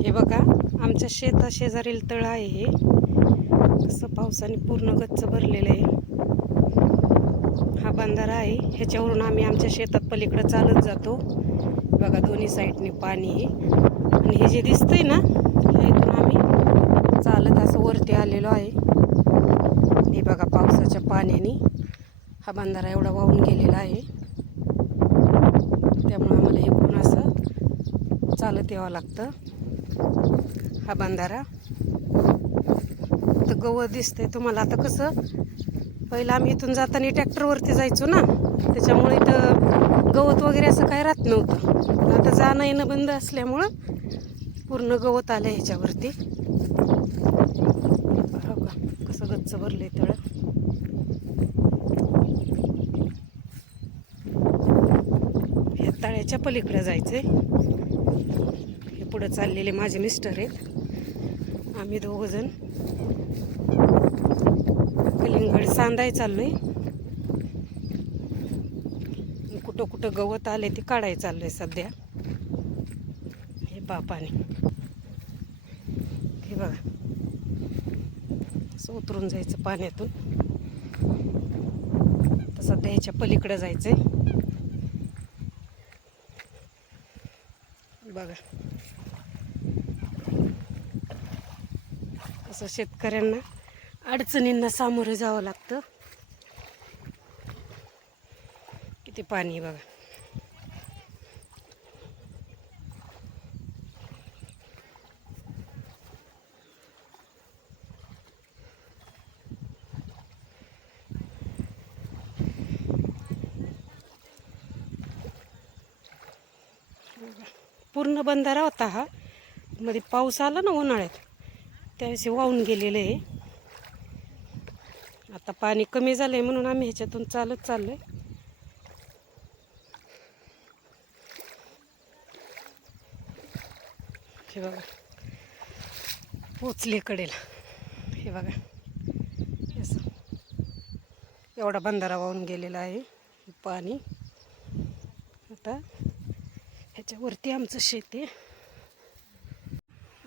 हे बघा, आमच्या शेता शेजारील तळ आहे हे. कसं पावसाने पूर्ण गच्च भरलेलं आहे. हा बंधारा आहे, ह्याच्यावरून आम्ही आमच्या शेतात पलीकडे चालत जातो. बघा, दोन्ही साईडने पाणी आहे. आणि हे जे दिसतंय ना, इथून आम्ही चालत असं वरती आलेलो आहे. हे बघा, पावसाच्या पाण्याने हा बंधारा एवढा वाहून गेलेला आहे. त्यामुळे आम्हाला हे कोण असं चालत यावं लागतं. हा बंधारा तर गवत दिसतंय तुम्हाला. आता कसं, पहिलं आम्ही इथून जाताना ट्रॅक्टरवरती जायचो ना, त्याच्यामुळे इथं गवत वगैरे असं काय राहत नव्हतं. आता जाणं येणं बंद असल्यामुळं पूर्ण गवत आलं ह्याच्यावरती. हो का, कसं गच्च भरलंय तळ. ह्या तळ्याच्या पलीकडे जायचंय. हे पुढे चाललेले माझे मिस्टर आहेत. आम्ही दोघंजण कलिंगड सांधाय चाललोय. कुठं कुठं गवत आले ते काढाय चाललंय सध्या. हे बापाने, हे बघा, असं उतरून जायचं पाण्यातून. तर सध्या ह्याच्या पलीकडे जायचंय. बघा, असं शेतकऱ्यांना अडचणींना सामोरं जावं लागतं. किती पाणी बघा. पूर्ण बंधारा होता हा. मध्ये पाऊस आला ना उन्हाळ्यात, त्यावेळेस वाहून गेलेलं आहे. आता पाणी कमी झालंय म्हणून आम्ही ह्याच्यातून चालत चाललोय. हे बघा, पोचले कडेला. हे बघा, असं एवढा बंधारा वाहून गेलेला आहे पाणी. आता ह्याच्यावरती आमचं शेत आहे.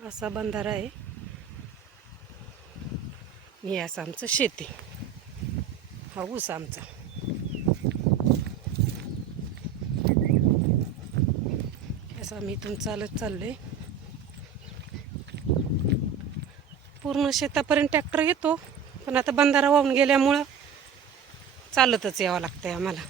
असा बंधारा आहे. हे असं आमचं शेत आहे. हा ऊस आमचा. असं आम्ही इथून चालत चाललोय. पूर्ण शेतापर्यंत ट्रॅक्टर येतो, पण आता बंधारा वाहून गेल्यामुळं चालतच यावं लागतंय आम्हाला.